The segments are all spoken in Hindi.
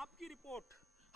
आपकी रिपोर्ट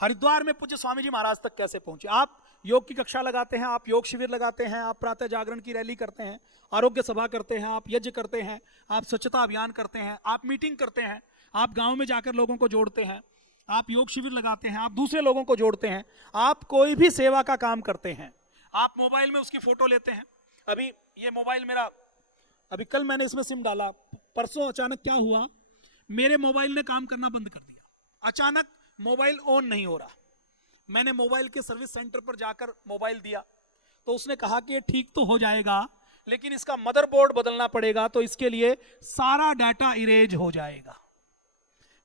हरिद्वार में पूज्य स्वामी जी महाराज तक कैसे पहुंचे। आप योग की कक्षा लगाते हैं, आप योग शिविर लगाते हैं, आप प्रातः जागरण की रैली करते हैं, आरोग्य सभा करते हैं, आप यज्ञ करते हैं, आप स्वच्छता अभियान करते हैं, आप मीटिंग करते हैं, आप गांव में जाकर लोगों को जोड़ते हैं, आप योग शिविर लगाते हैं, आप दूसरे लोगों को जोड़ते हैं, आप कोई भी सेवा का काम करते हैं, आप मोबाइल में उसकी फोटो लेते हैं। अभी ये मोबाइल मेरा, अभी कल मैंने इसमें सिम डाला, परसों अचानक क्या हुआ, मेरे मोबाइल ने काम करना बंद कर दिया, अचानक मोबाइल ऑन नहीं हो रहा। मैंने मोबाइल के सर्विस सेंटर पर जाकर मोबाइल दिया तो उसने कहा कि ये ठीक तो हो जाएगा लेकिन इसका मदरबोर्ड बदलना पड़ेगा, तो इसके लिए सारा डाटा इरेज हो जाएगा।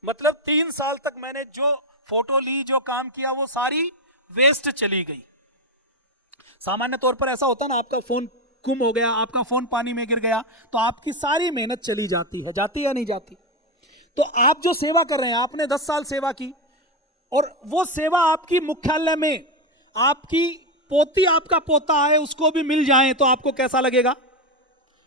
मतलब 3 साल तक मैंने जो फोटो ली, जो काम किया, वो सारी वेस्ट चली गई। सामान्य तौर पर ऐसा होता है ना, आपका फोन गुम हो गया, आपका फोन पानी में गिर गया तो आपकी सारी मेहनत चली जाती है, जाती या नहीं जाती। तो आप जो सेवा कर रहे हैं, आपने 10 साल सेवा की और वो सेवा आपकी मुख्यालय में आपकी पोती, आपका पोता आए, उसको भी मिल जाए तो आपको कैसा लगेगा?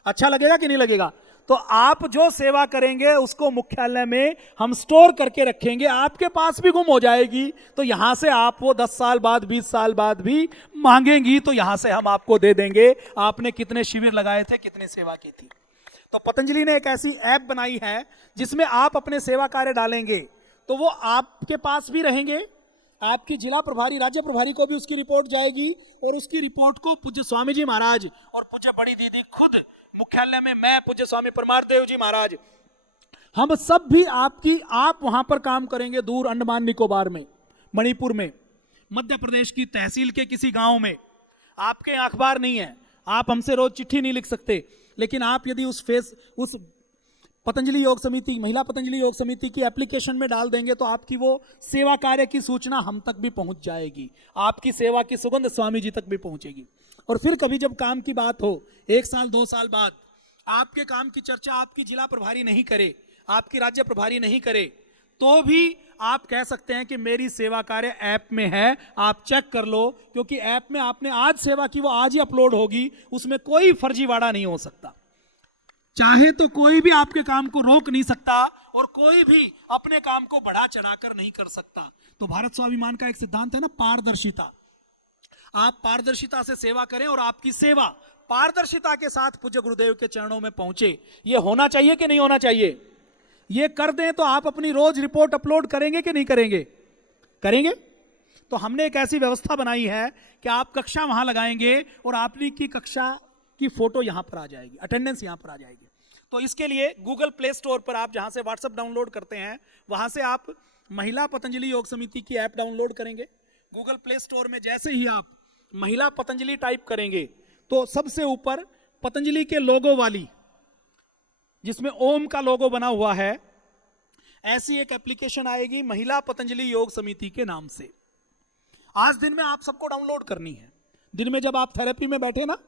अच्छा लगेगा कि नहीं लगेगा? तो आप जो सेवा करेंगे उसको मुख्यालय में हम स्टोर करके रखेंगे, आपके पास भी गुम हो जाएगी तो यहां से आप वो 10 साल बाद, 20 साल बाद भी मांगेंगी तो यहां से हम आपको दे देंगे, आपने कितने शिविर लगाए थे, कितनी सेवा की थी। तो पतंजलि ने एक ऐसी ऐप बनाई है जिसमें आप अपने सेवा कार्य डालेंगे तो वो आपके पास भी रहेंगे, आपकी जिला प्रभारी, राज्य प्रभारी को भी उसकी रिपोर्ट जाएगी और उसकी रिपोर्ट को पूज्य स्वामी जी महाराज और पूज्य बड़ी दीदी खुद मुख्यालय में, मैं पूज्य स्वामी परमार्थ जी महाराज, हम सब भी आप वहां पर काम करेंगे, दूर अंडमान निकोबार में, मणिपुर में, मध्य प्रदेश की तहसील के किसी गांव में। आपके अखबार नहीं है, आप हमसे रोज चिट्ठी नहीं लिख सकते, लेकिन आप यदि उस पतंजलि योग समिति, महिला पतंजलि योग समिति की एप्लीकेशन में डाल देंगे तो आपकी वो सेवा कार्य की सूचना हम तक भी पहुंच जाएगी, आपकी सेवा की सुगंध स्वामी जी तक भी पहुंचेगी। और फिर कभी जब काम की बात हो, 1 साल 2 साल बाद, आपके काम की चर्चा आपकी जिला प्रभारी नहीं करे, आपकी राज्य प्रभारी नहीं करे, तो भी आप कह सकते हैं कि मेरी सेवा कार्य ऐप में है, आप चेक कर लो, क्योंकि ऐप में आपने आज सेवा की वो आज ही अपलोड होगी, उसमें कोई फर्जीवाड़ा नहीं हो सकता। चाहे तो कोई भी आपके काम को रोक नहीं सकता और कोई भी अपने काम को बढ़ा चढ़ाकर नहीं कर सकता। तो भारत स्वाभिमान का एक सिद्धांत है ना, पारदर्शिता। आप पारदर्शिता से सेवा करें और आपकी सेवा पारदर्शिता के साथ पूज्य गुरुदेव के चरणों में पहुंचे। ये होना चाहिए कि नहीं होना चाहिए? ये कर दें तो आप अपनी रोज रिपोर्ट अपलोड करेंगे कि नहीं करेंगे? करेंगे। तो हमने एक ऐसी व्यवस्था बनाई है कि आप कक्षा वहां लगाएंगे और आपकी की कक्षा की फोटो यहां पर आ जाएगी, अटेंडेंस यहां पर आ जाएगी। तो इसके लिए गूगल प्ले स्टोर पर आप जहां से व्हाट्सएप डाउनलोड करते हैं वहां से आप महिला पतंजलि योग समिति की ऐप डाउनलोड करेंगे। गूगल प्ले स्टोर में जैसे ही आप महिला पतंजलि टाइप करेंगे तो सबसे ऊपर पतंजलि के लोगो वाली, जिसमें ओम का लोगो बना हुआ है, ऐसी एक एप्लीकेशन आएगी महिला पतंजलि योग समिति के नाम से। आज दिन में आप सबको डाउनलोड करनी है, दिन में जब आप थेरेपी में बैठे ना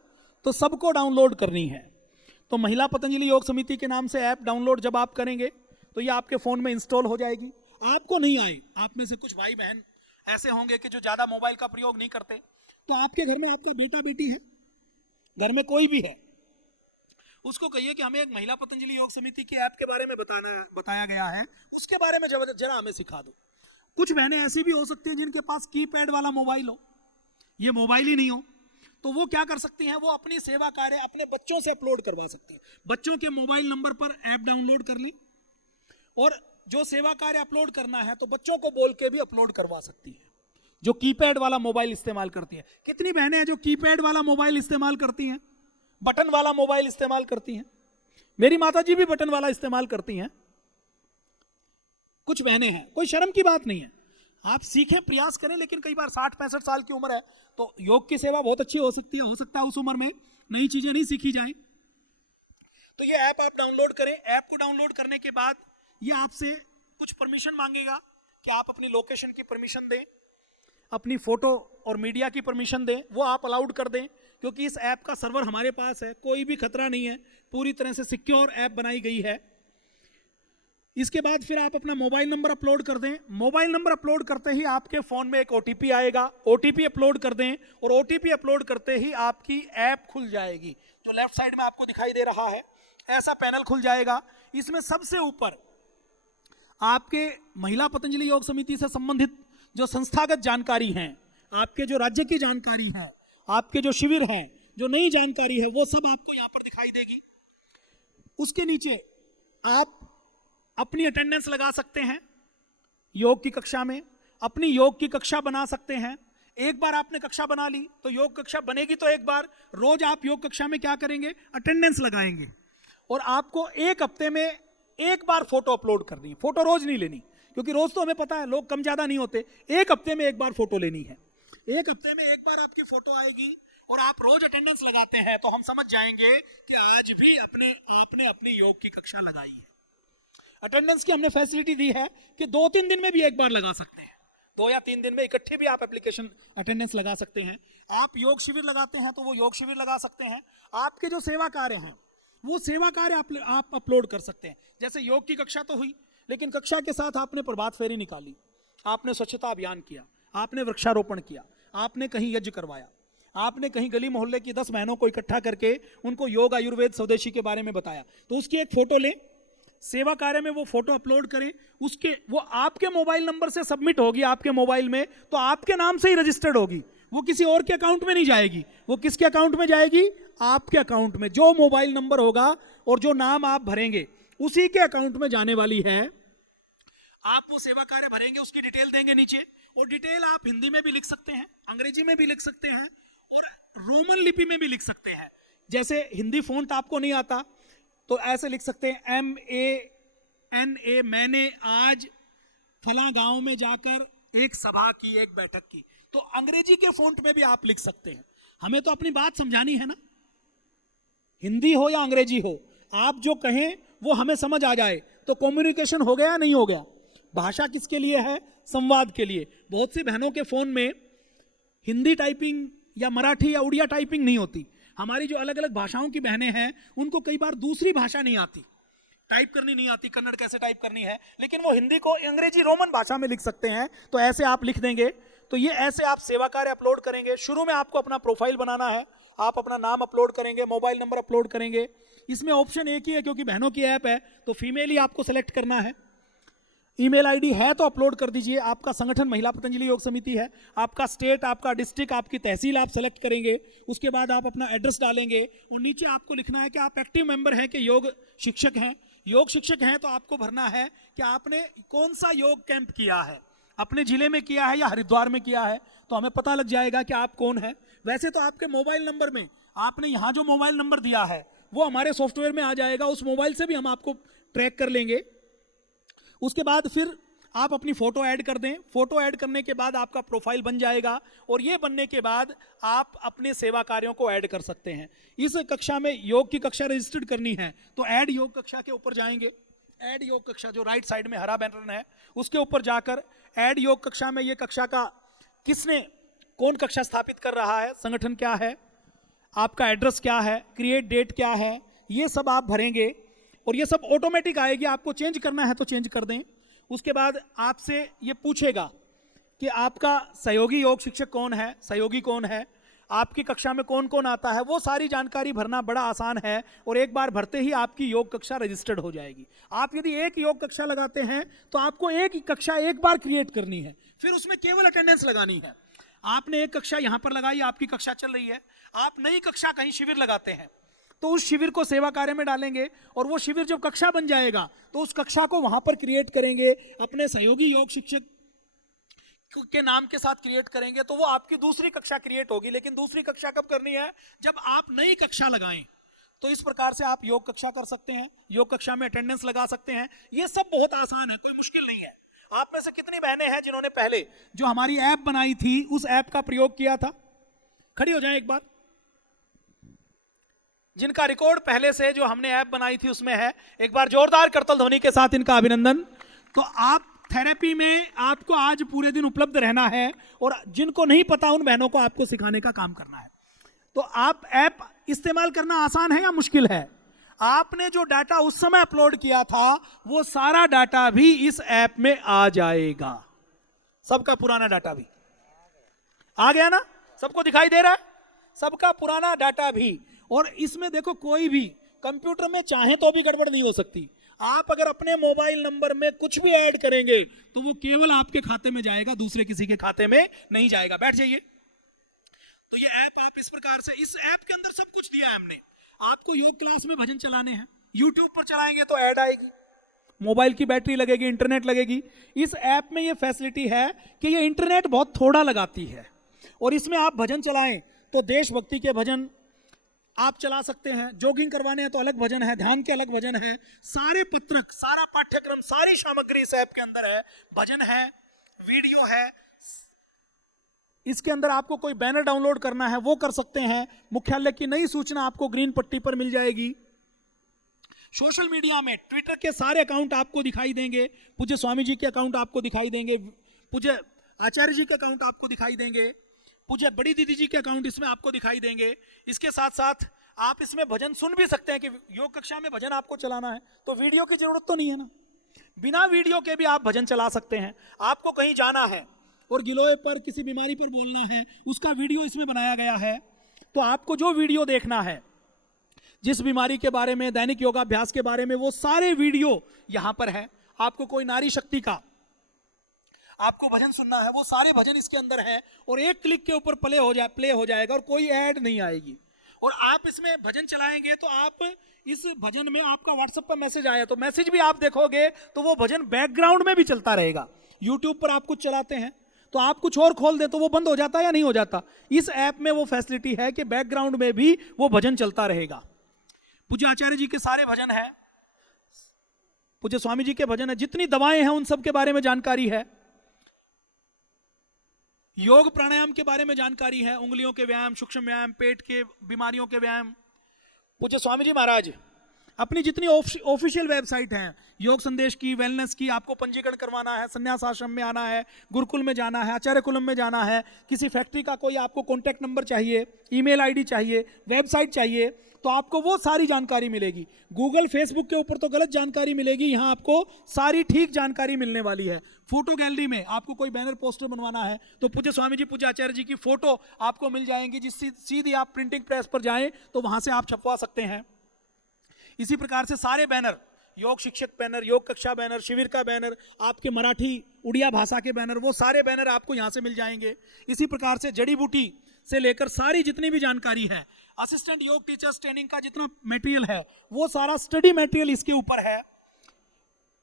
तो सबको डाउनलोड करनी है। तो महिला पतंजलि योग समिति के नाम से ऐप डाउनलोड जब आप करेंगे तो ये आपके फोन में इंस्टॉल हो जाएगी। आपको नहीं आए, आप में से कुछ भाई बहन ऐसे होंगे कि जो ज्यादा मोबाइल का प्रयोग नहीं करते, तो आपके घर में आपका बेटा बेटी है, घर में कोई भी है, उसको कहिए कि हमें एक महिला पतंजलि योग समिति की ऐप के बारे में बताया गया है, उसके बारे में जरा हमें सिखा दो। कुछ बहनें ऐसी भी हो सकती हैं जिनके पास कीपैड वाला मोबाइल हो, ये मोबाइल ही नहीं हो, तो वो क्या कर सकती हैं, वो अपनी सेवा कार्य अपने बच्चों से अपलोड करवा सकती हैं। बच्चों के मोबाइल नंबर पर ऐप डाउनलोड कर ली और जो सेवा कार्य अपलोड करना है तो बच्चों को बोल के भी अपलोड करवा सकती है, जो कीपैड वाला मोबाइल इस्तेमाल करती है। कितनी बहनें हैं जो कीपैड वाला मोबाइल इस्तेमाल करती हैं, बटन वाला मोबाइल इस्तेमाल करती हैं? मेरी माताजी भी बटन वाला इस्तेमाल करती हैं। कुछ बहनें हैं, कोई शर्म की बात नहीं है, आप सीखें, प्रयास करें, लेकिन कई बार 60-65 साल की उम्र है तो योग की सेवा बहुत अच्छी हो सकता है उस उम्र में नई चीजें नहीं सीखी जाए। तो ये ऐप आप डाउनलोड करें। ऐप को डाउनलोड करने के बाद ये आपसे कुछ परमिशन मांगेगा कि आप अपनी लोकेशन की परमिशन दें, अपनी फोटो और मीडिया की परमिशन दें, वो आप अलाउड कर दें, क्योंकि इस ऐप का सर्वर हमारे पास है, कोई भी खतरा नहीं है, पूरी तरह से सिक्योर ऐप बनाई गई है। इसके बाद फिर आप अपना मोबाइल नंबर अपलोड कर दें। मोबाइल नंबर अपलोड करते ही आपके फोन में एक ओटीपी आएगा, ओटीपी अपलोड कर दें और ओटीपी अपलोड करते ही आपकी ऐप खुल जाएगी। जो लेफ्ट साइड में आपको दिखाई दे रहा है, ऐसा पैनल खुल जाएगा। इसमें सबसे ऊपर आपके महिला पतंजलि योग समिति से संबंधित जो संस्थागत जानकारी है, आपके जो राज्य की जानकारी है, आपके जो शिविर हैं, जो नई जानकारी है, वो सब आपको यहां पर दिखाई देगी। उसके नीचे आप अपनी अटेंडेंस लगा सकते हैं योग की कक्षा में, अपनी योग की कक्षा बना सकते हैं। एक बार आपने कक्षा बना ली तो योग कक्षा बनेगी, तो एक बार रोज आप योग कक्षा में क्या करेंगे, अटेंडेंस लगाएंगे। और आपको एक हफ्ते में एक बार फोटो अपलोड करनी है। फोटो रोज नहीं लेनी, क्योंकि रोज तो हमें पता है लोग कम ज्यादा नहीं होते। एक हफ्ते में एक बार फोटो लेनी है। एक हफ्ते में एक बार आपकी फोटो आएगी और आप रोज अटेंडेंस लगाते हैं, तो हम समझ जाएंगे कि आज भी आपने अपनी योग की कक्षा लगाई है। अटेंडेंस की हमने फैसिलिटी दी है कि 2-3 दिन में भी एक बार लगा सकते हैं। 2 या 3 दिन में इकट्ठे भी आप एप्लीकेशन अटेंडेंस लगा सकते हैं। आप योग शिविर लगाते हैं तो वो योग शिविर लगा सकते हैं। आपके जो सेवा कार्य हैं वो सेवा कार्य आप अपलोड कर सकते हैं। जैसे योग की कक्षा तो हुई, लेकिन कक्षा के साथ आपने प्रभात फेरी निकाली, आपने स्वच्छता अभियान किया, आपने वृक्षारोपण किया, आपने कहीं यज्ञ करवाया, आपने कहीं गली मोहल्ले की 10 बहनों को इकट्ठा करके उनको योग आयुर्वेद स्वदेशी के बारे में बताया, तो उसकी एक फोटो लें, सेवा कार्य में वो फोटो अपलोड करें। वो आपके मोबाइल नंबर से सबमिट होगी आपके मोबाइल में, तो आपके नाम से ही रजिस्टर्ड होगी, वो किसी और के अकाउंट में नहीं जाएगी। वो किसके अकाउंट में जाएगी, आपके अकाउंट में। जो मोबाइल नंबर होगा और जो नाम आप भरेंगे उसी के अकाउंट में जाने वाली है। आप वो सेवा कार्य भरेंगे, उसकी डिटेल देंगे नीचे, और डिटेल आप हिंदी में भी लिख सकते हैं, अंग्रेजी में भी लिख सकते हैं और रोमन लिपि में भी लिख सकते हैं। जैसे हिंदी फॉन्ट आपको नहीं आता तो ऐसे लिख सकते हैं MANA, मैंने आज फला गांव में जाकर एक सभा की, एक बैठक की। तो अंग्रेजी के फॉन्ट में भी आप लिख सकते हैं। हमें तो अपनी बात समझानी है ना, हिंदी हो या अंग्रेजी हो, आप जो कहें वो हमें समझ आ जाए तो कम्युनिकेशन हो गया नहीं हो गया। भाषा किसके लिए है, संवाद के लिए। बहुत सी बहनों के फोन में हिंदी टाइपिंग या मराठी या उड़िया टाइपिंग नहीं होती। हमारी जो अलग अलग भाषाओं की बहनें हैं उनको कई बार दूसरी भाषा नहीं आती, टाइप करनी नहीं आती, कन्नड़ कैसे टाइप करनी है, लेकिन वो हिंदी को अंग्रेजी रोमन भाषा में लिख सकते हैं। तो ऐसे आप लिख देंगे, तो ये ऐसे आप सेवा कार्य अपलोड करेंगे। शुरू में आपको अपना प्रोफाइल बनाना है, आप अपना नाम अपलोड करेंगे, मोबाइल नंबर अपलोड करेंगे। इसमें ऑप्शन एक ही है, क्योंकि बहनों की ऐप है तो फीमेल ही आपको सेलेक्ट करना है। ईमेल आईडी है तो अपलोड कर दीजिए। आपका संगठन महिला पतंजलि योग समिति है, आपका स्टेट, आपका डिस्ट्रिक्ट, आपकी तहसील आप सेलेक्ट करेंगे। उसके बाद आप अपना एड्रेस डालेंगे और नीचे आपको लिखना है कि आप एक्टिव मेंबर हैं कि योग शिक्षक हैं। योग शिक्षक हैं तो आपको भरना है कि आपने कौन सा योग कैंप किया है, अपने जिले में किया है या हरिद्वार में किया है, तो हमें पता लग जाएगा कि आप कौन है। वैसे तो आपके मोबाइल नंबर में आपने यहाँ जो मोबाइल नंबर दिया है वो हमारे सॉफ्टवेयर में आ जाएगा, उस मोबाइल से भी हम आपको ट्रैक कर लेंगे। उसके बाद फिर आप अपनी फोटो ऐड कर दें। फोटो ऐड करने के बाद आपका प्रोफाइल बन जाएगा और ये बनने के बाद आप अपने सेवा कार्यों को ऐड कर सकते हैं। इस कक्षा में योग की कक्षा रजिस्टर्ड करनी है तो ऐड योग कक्षा के ऊपर जाएंगे। ऐड योग कक्षा जो राइट साइड में हरा बैनर है उसके ऊपर जाकर ऐड योग कक्षा में ये कक्षा का किसने कौन कक्षा स्थापित कर रहा है, संगठन क्या है, आपका एड्रेस क्या है, क्रिएट डेट क्या है, ये सब आप भरेंगे और ये सब ऑटोमेटिक आएगी। आपको चेंज करना है तो चेंज कर दें। उसके बाद आपसे ये पूछेगा कि आपका सहयोगी योग शिक्षक कौन है, सहयोगी कौन है, आपकी कक्षा में कौन कौन आता है। वो सारी जानकारी भरना बड़ा आसान है और एक बार भरते ही आपकी योग कक्षा रजिस्टर्ड हो जाएगी। आप यदि एक योग कक्षा लगाते हैं तो आपको एक कक्षा एक बार क्रिएट करनी है, फिर उसमें केवल अटेंडेंस लगानी है। आपने एक कक्षा यहां पर लगाई, आपकी कक्षा चल रही है, आप नई कक्षा कहीं शिविर लगाते हैं तो उस शिविर को सेवा कार्य में डालेंगे और वो शिविर जब कक्षा बन जाएगा तो उस कक्षा को वहां पर क्रिएट करेंगे, अपने सहयोगी योग शिक्षक के नाम के साथ क्रिएट करेंगे तो वो आपकी दूसरी कक्षा क्रिएट होगी। लेकिन दूसरी कक्षा कब करनी है, जब आप नई कक्षा लगाएं। तो इस प्रकार से आप योग कक्षा कर सकते हैं, योग कक्षा में अटेंडेंस लगा सकते हैं। ये सब बहुत आसान है, कोई मुश्किल नहीं है। आप में से कितनी बहनें हैं जिन्होंने पहले जो हमारी ऐप बनाई थी उस ऐप का प्रयोग किया था? खड़ी हो जाएं एक बार। जिनका रिकॉर्ड पहले से जो हमने ऐप बनाई थी उसमें है, एक बार जोरदार करतल ध्वनि के साथ इनका अभिनंदन। तो आप थेरेपी में आपको आज पूरे दिन उपलब्ध रहना है और जिनको नहीं पता उन बहनों को आपको सिखाने का काम करना है। तो आप ऐप इस्तेमाल करना आसान है या मुश्किल है? आपने जो डाटा उस समय अपलोड किया था वो सारा डाटा भी इस ऐप में आ जाएगा। सबका पुराना डाटा भी आ गया ना, सबको दिखाई दे रहा है, सबका पुराना डाटा भी। और इसमें देखो कोई भी कंप्यूटर में चाहे तो भी गड़बड़ नहीं हो सकती। आप अगर अपने मोबाइल नंबर में कुछ भी ऐड करेंगे तो वो केवल आपके खाते में जाएगा, दूसरे किसी के खाते में नहीं जाएगा। बैठ जाइए। तो ये ऐप आप इस प्रकार से, इस ऐप के अंदर सब कुछ दिया है हमने। आपको योग क्लास में भजन चलाने हैं, यूट्यूब पर चलाएंगे तो ऐड आएगी, मोबाइल की बैटरी लगेगी, इंटरनेट लगेगी। इस ऐप में ये फैसिलिटी है कि ये इंटरनेट बहुत थोड़ा लगाती है और इसमें आप भजन चलाएं तो देशभक्ति के भजन आप चला सकते हैं, जॉगिंग करवाने हैं तो अलग भजन है, ध्यान के अलग भजन है, सारे पत्रक, सारा पाठ्यक्रम, सारी सामग्री इस ऐप के अंदर है। भजन है, वीडियो है, इसके अंदर आपको कोई बैनर डाउनलोड करना है वो कर सकते हैं। मुख्यालय की नई सूचना आपको ग्रीन पट्टी पर मिल जाएगी। सोशल मीडिया में ट्विटर के सारे अकाउंट आपको दिखाई देंगे, पूज्य स्वामी जी के अकाउंट आपको दिखाई देंगे, पूज्य आचार्य जी के अकाउंट आपको दिखाई देंगे, पूज्य बड़ी दीदी जी के अकाउंट इसमें आपको दिखाई देंगे। इसके साथ साथ आप इसमें भजन सुन भी सकते हैं कि योग कक्षा में भजन आपको चलाना है तो वीडियो की जरूरत तो नहीं है ना, बिना वीडियो के भी आप भजन चला सकते हैं। आपको कहीं जाना है और गिलोय पर किसी बीमारी पर बोलना है, उसका वीडियो इसमें बनाया गया है। तो आपको जो वीडियो देखना है, जिस बीमारी के बारे में, दैनिक योगाभ्यास के बारे में, वो सारे वीडियो यहां पर है। आपको कोई नारी शक्ति का आपको भजन सुनना है, वो सारे भजन इसके अंदर है और एक क्लिक के ऊपर प्ले हो जाएगा और कोई ऐड नहीं आएगी। और आप इसमें भजन चलाएंगे तो आप इस भजन में आपका व्हाट्सएप पर मैसेज आया तो मैसेज भी आप देखोगे तो वो भजन बैकग्राउंड में भी चलता रहेगा। यूट्यूब पर आप कुछ चलाते हैं तो आप कुछ और खोल दे तो वो बंद हो जाता है या नहीं हो जाता। इस ऐप में वो फैसिलिटी है कि बैकग्राउंड में भी वो भजन चलता रहेगा। पूज्य आचार्य जी के सारे भजन है, पूज्य स्वामी जी के भजन है, जितनी दवाएं हैं उन सब के बारे में जानकारी है, योग प्राणायाम के बारे में जानकारी है, उंगलियों के व्यायाम, सूक्ष्म व्यायाम, पेट के बीमारियों के व्यायाम। पूज्य स्वामी जी महाराज अपनी जितनी ऑफिशियल वेबसाइट हैं, योग संदेश की, वेलनेस की, आपको पंजीकरण करवाना है, संन्यास आश्रम में आना है, गुरुकुल में जाना है, आचार्य कुलम में जाना है, किसी फैक्ट्री का कोई आपको कॉन्टैक्ट नंबर चाहिए, ईमेल आईडी चाहिए, वेबसाइट चाहिए, तो आपको वो सारी जानकारी मिलेगी। गूगल फेसबुक के ऊपर तो गलत जानकारी मिलेगी, यहाँ आपको सारी ठीक जानकारी मिलने वाली है। फोटो गैलरी में आपको कोई बैनर पोस्टर बनवाना है तो पूज्य स्वामी जी, पूज्य आचार्य जी की फोटो आपको मिल जाएंगी, जिससे सीधी आप प्रिंटिंग प्रेस पर जाएं तो वहां से आप छपवा सकते हैं। इसी प्रकार से सारे बैनर, योग शिक्षक बैनर, योग कक्षा बैनर, शिविर का बैनर, आपके मराठी उड़िया भाषा के बैनर, वो सारे बैनर आपको यहां से मिल जाएंगे। इसी प्रकार से जड़ी बूटी से लेकर सारी जितनी भी जानकारी है, असिस्टेंट योग टीचर्स ट्रेनिंग का जितना मटेरियल है, वो सारा स्टडी मटेरियल इसके ऊपर है।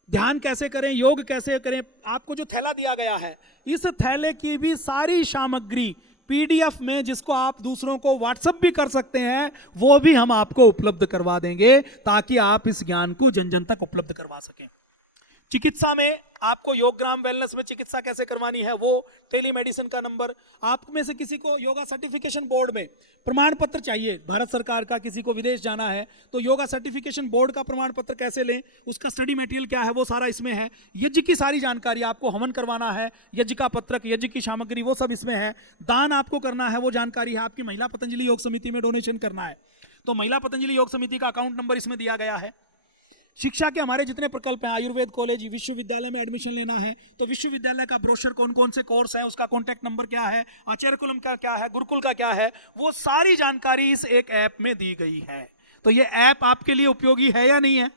ध्यान कैसे करें, योग कैसे करें, आपको जो थैला दिया गया है, इस थैले की भी सारी सामग्री पीडीएफ में, जिसको आप दूसरों को व्हाट्सएप भी कर सकते हैं, वो भी हम आपको उपलब्ध करवा देंगे ताकि आप इस ज्ञान को जन जन तक उपलब्ध करवा सकें। चिकित्सा में आपको योगग्राम वेलनेस में चिकित्सा कैसे करवानी है, वो टेलीमेडिसिन का नंबर, आप में से किसी को योगा सर्टिफिकेशन बोर्ड में प्रमाण पत्र चाहिए भारत सरकार का, किसी को विदेश जाना है तो योगा सर्टिफिकेशन बोर्ड का प्रमाण पत्र कैसे लें, उसका स्टडी मटेरियल क्या है, वो सारा इसमें है। यज्ञ की सारी जानकारी, आपको हवन करवाना है, यज्ञ का पत्रक, यज्ञ की सामग्री, वो सब इसमें है। दान आपको करना है, वो जानकारी है। आपकी महिला पतंजलि योग समिति में डोनेशन करना है तो महिला पतंजलि योग समिति का अकाउंट नंबर इसमें दिया गया है। शिक्षा के हमारे जितने प्रकल्प हैं, आयुर्वेद कॉलेज, विश्वविद्यालय में एडमिशन लेना है तो विश्वविद्यालय का ब्रोशर, कौन कौन से कोर्स है, उसका कॉन्टैक्ट नंबर क्या है, आचार्य कुलम का क्या है, गुरुकुल का क्या है, वो सारी जानकारी इस एक ऐप में दी गई है। तो ये ऐप आपके लिए उपयोगी है या नहीं है?